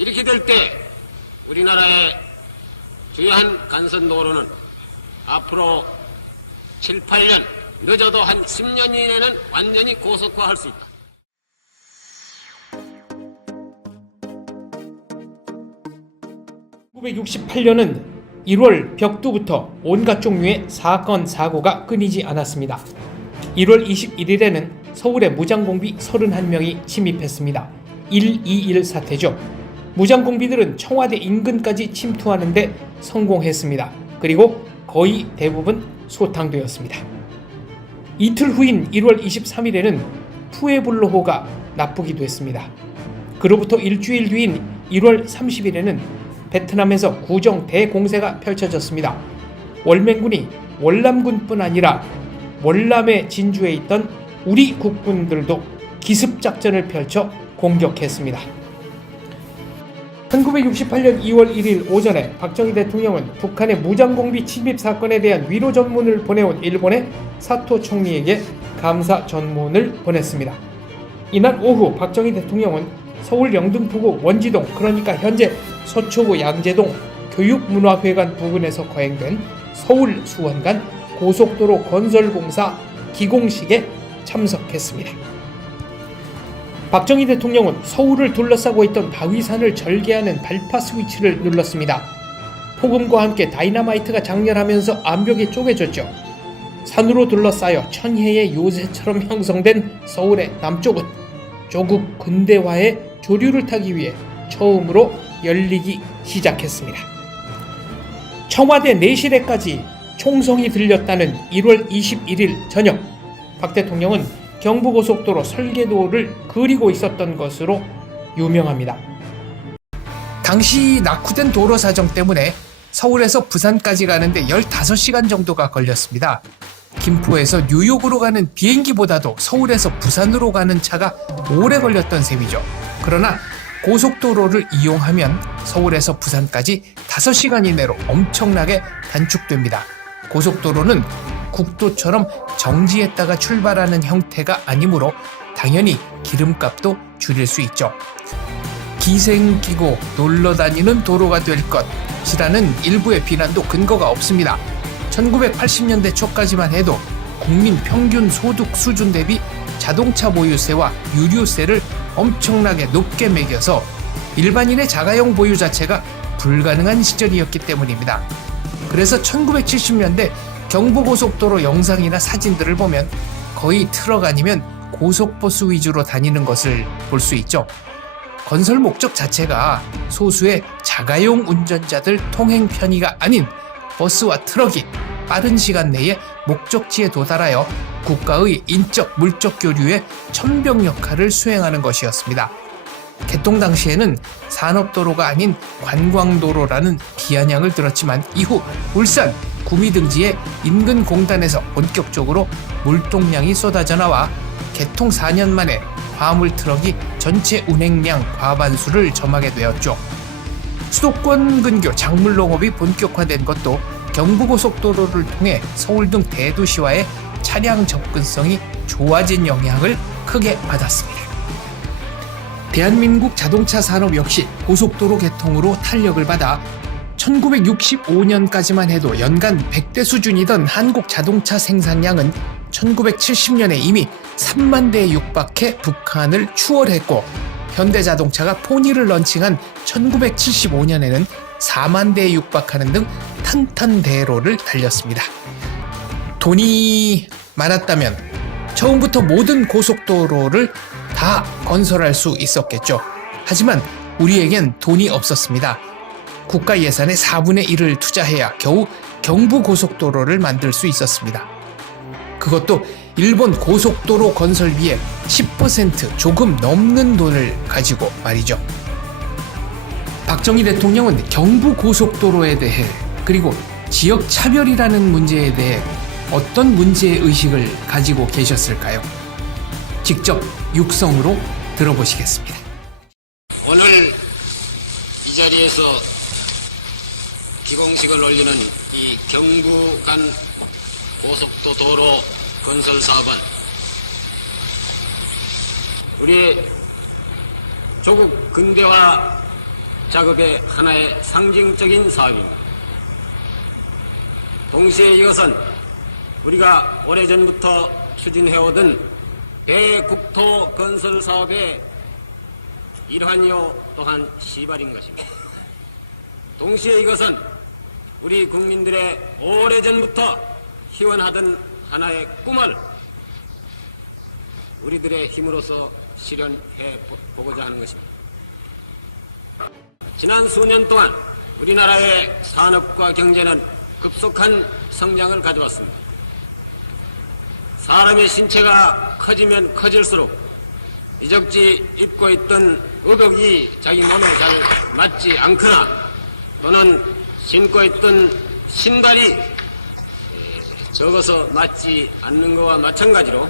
이렇게 될 때 우리나라의 주요한 간선도로는 앞으로 7, 8년, 늦어도 한 10년 이내는 완전히 고속화할 수 있다. (1968년은) 1월 벽두부터 온갖 종류의 사건, 사고가 끊이지 않았습니다. 1월 21일에는 서울에 무장공비 31명이 침입했습니다. 1.21 사태죠. 무장공비들은 청와대 인근까지 침투하는데 성공했습니다. 그리고 거의 대부분 소탕되었습니다. 이틀 후인 1월 23일에는 푸에블로호가 납북이 됐습니다. 그로부터 일주일 뒤인 1월 30일에는 베트남에서 구정 대공세가 펼쳐졌습니다. 월맹군이 월남군뿐 아니라 월남에 진주해 있던 우리 국군들도 기습작전을 펼쳐 공격했습니다. 1968년 2월 1일 오전에 박정희 대통령은 북한의 무장공비 침입 사건에 대한 위로 전문을 보내온 일본의 사토 총리에게 감사 전문을 보냈습니다. 이날 오후 박정희 대통령은 서울 영등포구 원지동, 그러니까 현재 서초구 양재동 교육문화회관 부근에서 거행된 서울 수원간 고속도로 건설공사 기공식에 참석했습니다. 박정희 대통령은 서울을 둘러싸고 있던 바위산을 절개하는 발파 스위치를 눌렀습니다. 폭음과 함께 다이너마이트가 장렬하면서 암벽이 쪼개졌죠. 산으로 둘러싸여 천혜의 요새처럼 형성된 서울의 남쪽은 조국 근대화의 조류를 타기 위해 처음으로 열리기 시작했습니다. 청와대 내실에까지 총성이 들렸다는 1월 21일 저녁, 박 대통령은 경부고속도로 설계도를 그리고 있었던 것으로 유명합니다. 당시 낙후된 도로 사정 때문에 서울에서 부산까지 가는데 15시간 정도가 걸렸습니다. 김포에서 뉴욕으로 가는 비행기보다도 서울에서 부산으로 가는 차가 오래 걸렸던 셈이죠. 그러나 고속도로를 이용하면 서울에서 부산까지 5시간 이내로 엄청나게 단축됩니다. 고속도로는 국도처럼 정지했다가 출발하는 형태가 아니므로 당연히 기름값도 줄일 수 있죠. 기생 끼고 놀러 다니는 도로가 될 것이라는 일부의 비난도 근거가 없습니다. 1980년대 초까지만 해도 국민 평균 소득 수준 대비 자동차 보유세와 유류세를 엄청나게 높게 매겨서 일반인의 자가용 보유 자체가 불가능한 시절이었기 때문입니다. 그래서 1970년대 경부고속도로 영상이나 사진들을 보면 거의 트럭 아니면 고속버스 위주로 다니는 것을 볼 수 있죠. 건설 목적 자체가 소수의 자가용 운전자들 통행 편의가 아닌 버스와 트럭이 빠른 시간 내에 목적지에 도달하여 국가의 인적, 물적 교류의 천병 역할을 수행하는 것이었습니다. 개통 당시에는 산업도로가 아닌 관광도로라는 비아냥을 들었지만 이후 울산, 구미 등지에 인근 공단에서 본격적으로 물동량이 쏟아져 나와 개통 4년 만에 화물 트럭이 전체 운행량 과반수를 점하게 되었죠. 수도권 근교 작물농업이 본격화된 것도 경부고속도로를 통해 서울 등 대도시와의 차량 접근성이 좋아진 영향을 크게 받았습니다. 대한민국 자동차 산업 역시 고속도로 개통으로 탄력을 받아 1965년까지만 해도 연간 100대 수준이던 한국 자동차 생산량은 1970년에 이미 3만 대에 육박해 북한을 추월했고 현대자동차가 포니를 런칭한 1975년에는 4만 대에 육박하는 등 탄탄대로를 달렸습니다. 돈이 많았다면 처음부터 모든 고속도로를 다 건설할 수 있었겠죠. 하지만 우리에겐 돈이 없었습니다. 국가 예산의 4분의 1을 투자해야 겨우 경부고속도로를 만들 수 있었습니다. 그것도 일본 고속도로 건설비의 10% 조금 넘는 돈을 가지고 말이죠. 박정희 대통령은 경부고속도로에 대해 그리고 지역 차별이라는 문제에 대해 어떤 문제의식을 가지고 계셨을까요? 직접 육성으로 들어보시겠습니다. 오늘 이 자리에서 기공식을 올리는 이 경부 간 고속도 도로 건설 사업은 우리 조국 근대화 작업의 하나의 상징적인 사업입니다. 동시에 이것은 우리가 오래전부터 추진해오던 대국토 건설 사업의 일환이요 또한 시발인 것입니다. 동시에 이것은 우리 국민들의 오래전부터 희원하던 하나의 꿈을 우리들의 힘으로서 실현해 보고자 하는 것입니다. 지난 수년 동안 우리나라의 산업과 경제는 급속한 성장을 가져왔습니다. 사람의 신체가 커지면 커질수록 이적지 입고 있던 의복이 자기 몸에 잘 맞지 않거나 또는 신고 있던 신발이 적어서 맞지 않는 것과 마찬가지로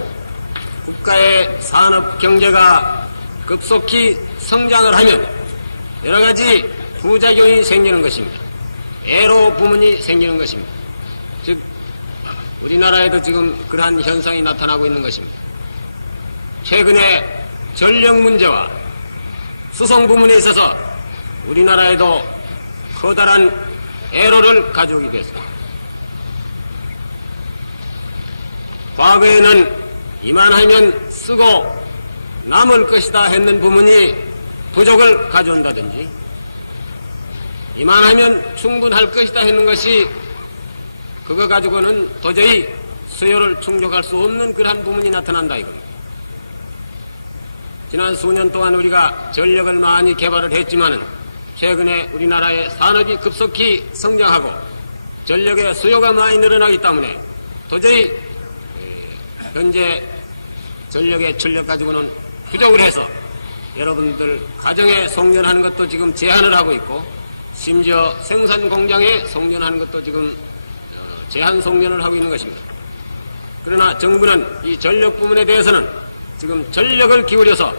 국가의 산업 경제가 급속히 성장을 하면 여러 가지 부작용이 생기는 것입니다. 애로 부문이 생기는 것입니다. 즉 우리나라에도 지금 그러한 현상이 나타나고 있는 것입니다. 최근에 전력 문제와 수송 부문에 있어서 우리나라에도 커다란 애로를 가져오게 됐습니다. 과거에는 이만하면 쓰고 남을 것이다 했는 부문이 부족을 가져온다든지 이만하면 충분할 것이다 했는 것이 그거 가지고는 도저히 수요를 충족할 수 없는 그러한 부문이 나타난다 이겁니다. 지난 수년 동안 우리가 전력을 많이 개발을 했지만은 최근에 우리나라의 산업이 급속히 성장하고 전력의 수요가 많이 늘어나기 때문에 도저히 현재 전력의 출력 가지고는 부족을 해서 여러분들 가정에 송전하는 것도 지금 제한을 하고 있고 심지어 생산 공장에 송전하는 것도 지금 제한 송전을 하고 있는 것입니다. 그러나 정부는 이 전력 부문에 대해서는 지금 전력을 기울여서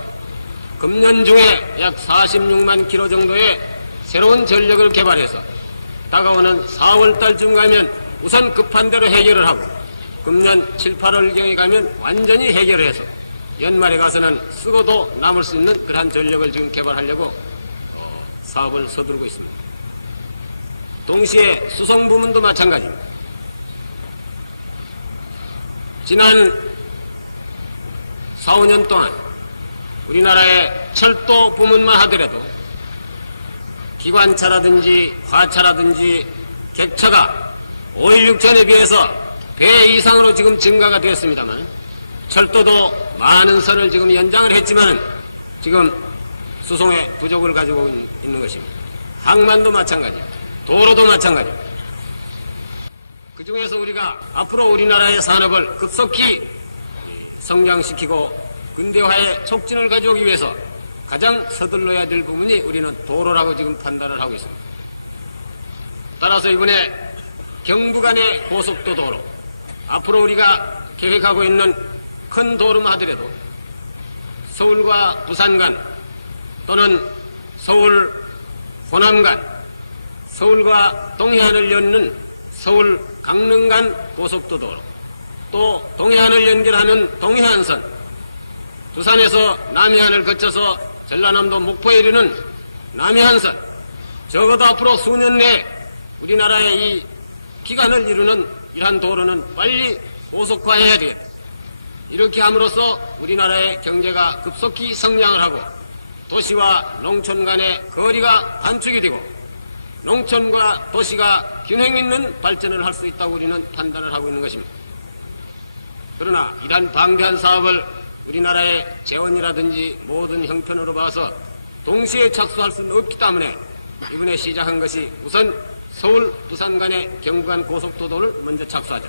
금년 중에 약 46만 킬로 정도의 새로운 전력을 개발해서 다가오는 4월 달쯤 가면 우선 급한 대로 해결을 하고 금년 7, 8월경에 가면 완전히 해결을 해서 연말에 가서는 쓰고도 남을 수 있는 그러한 전력을 지금 개발하려고 사업을 서두르고 있습니다. 동시에 수송 부문도 마찬가지입니다. 지난 4, 5년 동안 우리나라의 철도 부문만 하더라도 기관차라든지 화차라든지 객차가 5.16 전에 비해서 배 이상으로 지금 증가가 되었습니다만 철도도 많은 선을 지금 연장을 했지만 지금 수송의 부족을 가지고 있는 것입니다. 항만도 마찬가지입니다. 도로도 마찬가지입니다. 그 중에서 우리가 앞으로 우리나라의 산업을 급속히 성장시키고 근대화의 촉진을 가져오기 위해서 가장 서둘러야 될 부분이 우리는 도로라고 지금 판단을 하고 있습니다. 따라서 이번에 경부 간의 고속도 도로, 앞으로 우리가 계획하고 있는 큰 도로만 하더라도 서울과 부산 간 또는 서울 호남 간, 서울과 동해안을 잇는 서울 강릉 간 고속도 도로, 또 동해안을 연결하는 동해안선, 부산에서 남해안을 거쳐서 전라남도 목포에 이르는 남해안선, 적어도 앞으로 수년 내에 우리나라의 이 기간을 이루는 이러한 도로는 빨리 고속화해야 돼. 이렇게 함으로써 우리나라의 경제가 급속히 성장을 하고 도시와 농촌 간의 거리가 단축이 되고 농촌과 도시가 균형 있는 발전을 할 수 있다고 우리는 판단을 하고 있는 것입니다. 그러나 이러한 방대한 사업을 우리나라의 재원이라든지 모든 형편으로 봐서 동시에 착수할 수는 없기 때문에 이번에 시작한 것이 우선 서울, 부산 간의 경부 간 고속도로를 먼저 착수하자.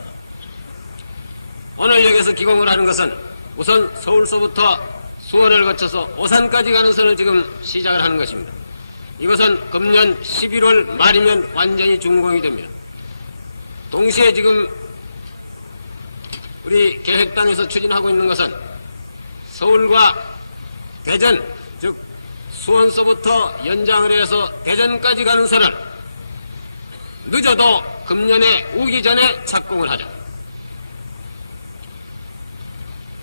오늘 여기서 기공을 하는 것은 우선 서울서부터 수원을 거쳐서 오산까지 가는 선을 지금 시작을 하는 것입니다. 이것은 금년 11월 말이면 완전히 준공이 됩니다. 동시에 지금 우리 계획단에서 추진하고 있는 것은 서울과 대전, 즉 수원서부터 연장을 해서 대전까지 가는 선을 늦어도 금년에 오기 전에 착공을 하자.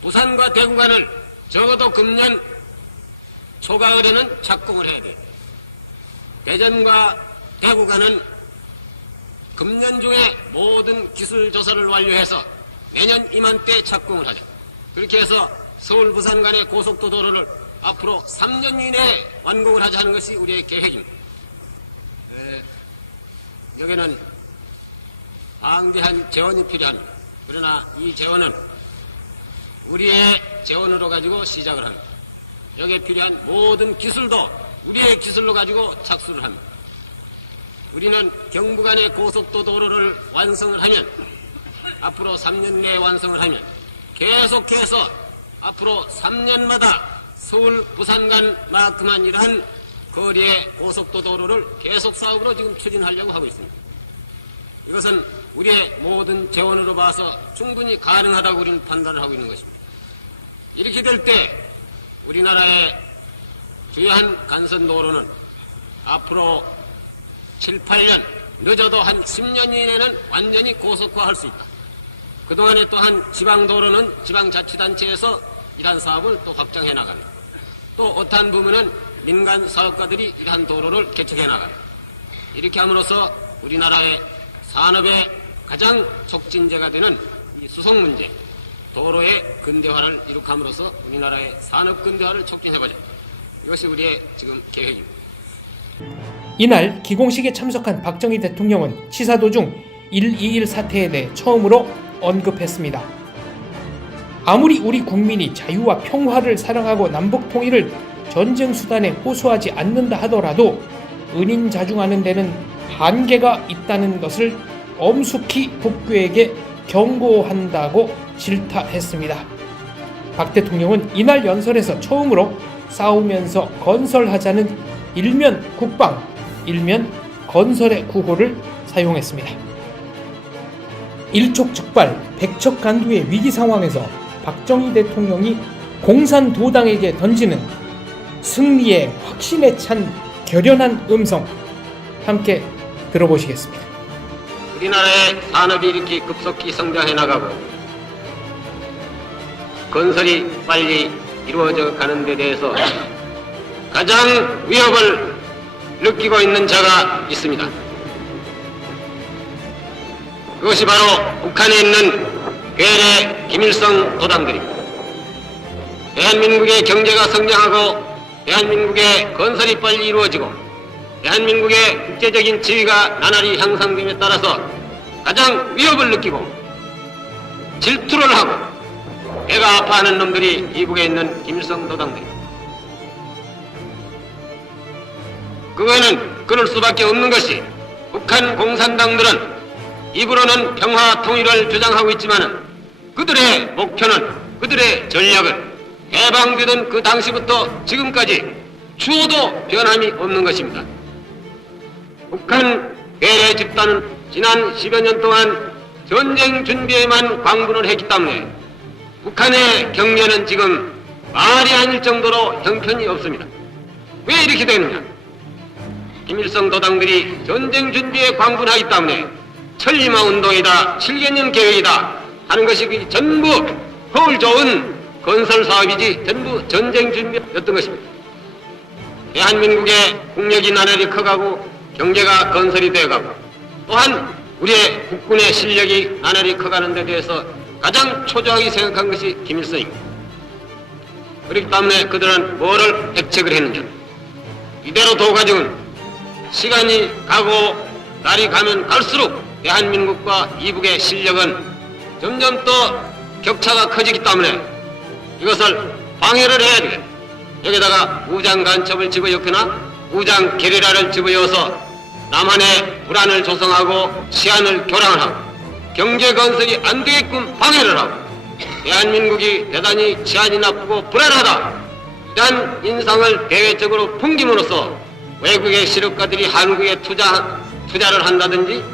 부산과 대구 간을 적어도 금년 초가을에는 착공을 해야 돼. 대전과 대구 간은 금년 중에 모든 기술 조사를 완료해서 내년 이맘때 착공을 하자. 그렇게 해서 서울 부산 간의 고속도 도로를 앞으로 3년 이내에 완공을 하자는 것이 우리의 계획입니다. 여기는 방대한 재원이 필요합니다. 그러나 이 재원은 우리의 재원으로 가지고 시작을 합니다. 여기에 필요한 모든 기술도 우리의 기술로 가지고 착수를 합니다. 우리는 경부 간의 고속도 도로를 완성을 하면, 앞으로 3년 내에 완성을 하면 계속해서 앞으로 3년마다 서울 부산 간만큼만 이러한 거리의 고속도 도로를 계속 사업으로 지금 추진하려고 하고 있습니다. 이것은 우리의 모든 재원으로 봐서 충분히 가능하다고 우리는 판단을 하고 있는 것입니다. 이렇게 될 때 우리나라의 주요한 간선도로는 앞으로 7, 8년, 늦어도 한 10년 이내는 완전히 고속화할 수 있다. 그동안에 또한 지방도로는 지방자치단체에서 이러한 사업을 또 확장해 나갑니다. 또 어떠한 부분은 민간 사업가들이 이러한 도로를 개척해 나갑니다. 이렇게 함으로써 우리나라의 산업의 가장 촉진제가 되는 이 수송 문제, 도로의 근대화를 이룩함으로써 우리나라의 산업 근대화를 촉진해보자. 이것이 우리의 지금 계획입니다. 이날 기공식에 참석한 박정희 대통령은 치사 도중 1.21 사태에 대해 처음으로 언급했습니다. 아무리 우리 국민이 자유와 평화를 사랑하고 남북 통일을 전쟁 수단에 호소하지 않는다 하더라도 은인자중하는 데는 한계가 있다는 것을 엄숙히 북괴에게 경고한다고 질타했습니다. 박 대통령은 이날 연설에서 처음으로 싸우면서 건설하자는 일면 국방, 일면 건설의 구호를 사용했습니다. 일촉즉발, 백척간두의 위기 상황에서 박정희 대통령이 공산도당에게 던지는 승리의 확신에 찬 결연한 음성, 함께 들어보시겠습니다. 우리나라의 산업이 이렇게 급속히 성장해 나가고 건설이 빨리 이루어져 가는 데 대해서 가장 위협을 느끼고 있는 자가 있습니다. 그것이 바로 북한에 있는 괴뢰 김일성 도당들입니다. 대한민국의 경제가 성장하고 대한민국의 건설이 빨리 이루어지고 대한민국의 국제적인 지위가 나날이 향상됨에 따라서 가장 위협을 느끼고 질투를 하고 배가 아파하는 놈들이 이북에 있는 김일성 도당들입니다. 그거는 그럴 수밖에 없는 것이 북한 공산당들은 입으로는 평화 통일을 주장하고 있지만 그들의 목표는, 그들의 전략은 해방되던 그 당시부터 지금까지 추호도 변함이 없는 것입니다. 북한 괴뢰 집단은 지난 10여 년 동안 전쟁 준비에만 광분을 했기 때문에 북한의 경제는 지금 말이 아닐 정도로 형편이 없습니다. 왜 이렇게 되느냐? 김일성 도당들이 전쟁 준비에 광분하기 때문에 천리마 운동이다, 7개년 계획이다 하는 것이 전부 허울 좋은 건설 사업이지 전부 전쟁 준비였던 것입니다. 대한민국의 국력이 나날이 커가고 경제가 건설이 되어가고 또한 우리의 국군의 실력이 나날이 커가는 데 대해서 가장 초조하게 생각한 것이 김일성입니다. 그렇기 때문에 그들은 뭐를 핵책을 했느냐? 이대로 둬가지고는 시간이 가고 날이 가면 갈수록 대한민국과 이북의 실력은 점점 더 격차가 커지기 때문에 이것을 방해를 해야 되겠다. 여기다가 우장 간첩을 집어넣거나 우장 게리라를 집어넣어서 남한의 불안을 조성하고 치안을 교란을 하고 경제 건설이 안 되게끔 방해를 하고 대한민국이 대단히 치안이 나쁘고 불안하다 이러한 인상을 대외적으로 풍김으로써 외국의 실업가들이 한국에 투자를 한다든지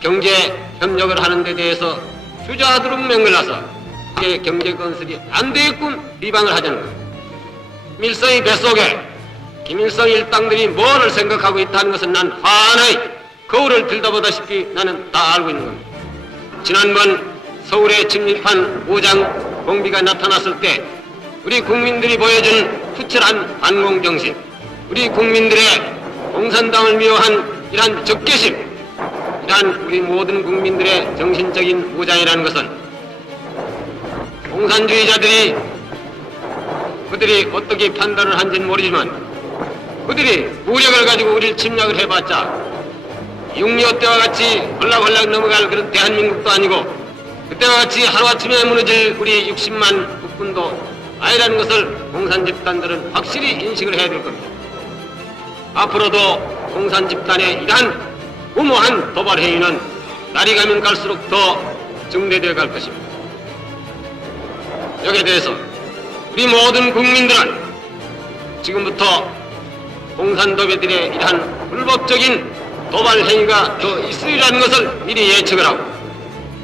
경제 협력을 하는 데 대해서 투자하도록 명령해서 경제 건설이 안 되게끔 비방을 하자는 겁니다. 김일성의 뱃속에 김일성 일당들이 뭐를 생각하고 있다는 것은 난 환히 거울을 들여다보다시피 나는 다 알고 있는 겁니다. 지난번 서울에 침입한 우장 공비가 나타났을 때 우리 국민들이 보여준 투철한 반공정신, 우리 국민들의 공산당을 미워한 이러한 적개심, 이러한 우리 모든 국민들의 정신적인 무장이라는 것은 공산주의자들이 그들이 어떻게 판단을 한지는 모르지만 그들이 무력을 가지고 우리를 침략을 해봤자 6.25 때와 같이 헐락헐락 넘어갈 그런 대한민국도 아니고 그때와 같이 하루아침에 무너질 우리 60만 국군도 아니라는 것을 공산 집단들은 확실히 인식을 해야 될 겁니다. 앞으로도 공산 집단의 이러한 무모한 도발 행위는 날이 가면 갈수록 더 증대되어 갈 것입니다. 여기에 대해서 우리 모든 국민들은 지금부터 공산도배들의 이러한 불법적인 도발 행위가 더 있으리라는 것을 미리 예측을 하고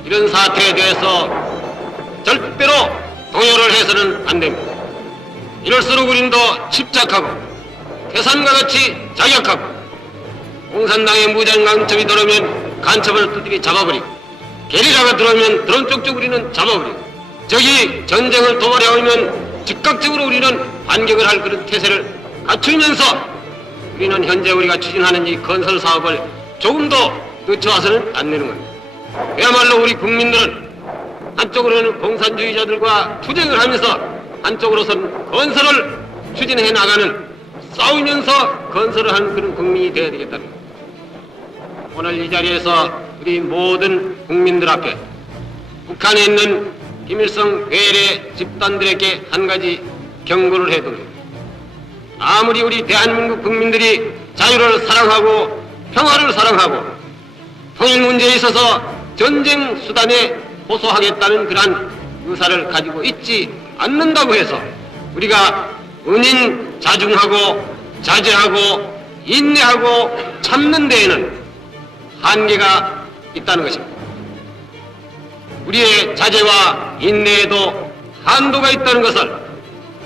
이런 사태에 대해서 절대로 동요를 해서는 안 됩니다. 이럴수록 우리는 더 집착하고 태산과 같이 자격하고 공산당의 무장 간첩이 들어오면 간첩을 두드리 잡아버리고 게리라가 들어오면 드론 쪽쪽 우리는 잡아버리고 적이 전쟁을 도발해오면 즉각적으로 우리는 반격을 할 그런 태세를 갖추면서 우리는 현재 우리가 추진하는 이 건설 사업을 조금 더 늦춰와서는 안 되는 겁니다. 그야말로 우리 국민들은 한쪽으로는 공산주의자들과 투쟁을 하면서 한쪽으로서는 건설을 추진해 나가는 싸우면서 건설을 하는 그런 국민이 되어야 되겠다는 겁니다. 오늘 이 자리에서 우리 모든 국민들 앞에 북한에 있는 김일성 괴뢰 집단들에게 한 가지 경고를 해둡니다. 아무리 우리 대한민국 국민들이 자유를 사랑하고 평화를 사랑하고 통일 문제에 있어서 전쟁 수단에 호소하겠다는 그러한 의사를 가지고 있지 않는다고 해서 우리가 은인 자중하고 자제하고 인내하고 참는 데에는 한계가 있다는 것입니다. 우리의 자제와 인내에도 한도가 있다는 것을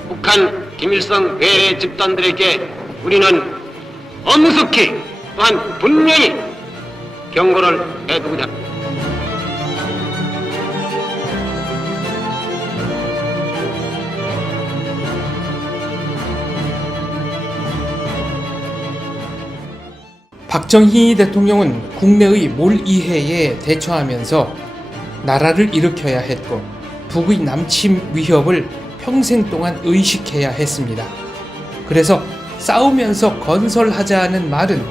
북한 김일성 괴뢰 집단들에게 우리는 엄숙히 또한 분명히 경고를 해두고자 합니다. 박정희 대통령은 국내의 몰이해에 대처하면서 나라를 일으켜야 했고 북의 남침 위협을 평생 동안 의식해야 했습니다. 그래서 싸우면서 건설하자는 말은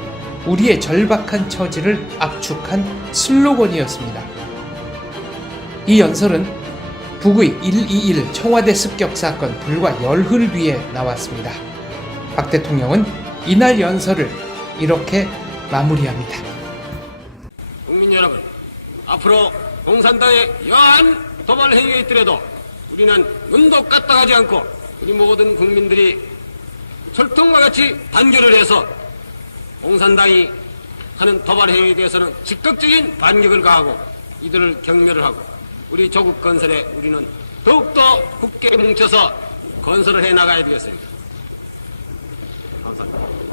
우리의 절박한 처지를 압축한 슬로건이었습니다. 이 연설은 북의 1.21 청와대 습격 사건 불과 열흘 뒤에 나왔습니다. 박 대통령은 이날 연설을 이렇게 마무리합니다. 국민 여러분, 앞으로 공산당의 여한 도발 행위가 있더라도 우리는 눈도 까딱하지 않고 우리 모든 국민들이 철통과 같이 단결을 해서 공산당이 하는 도발 행위에 대해서는 즉각적인 반격을 가하고 이들을 경멸을 하고 우리 조국 건설에 우리는 더욱더 굳게 뭉쳐서 건설을 해 나가야 되겠습니다. 감사합니다.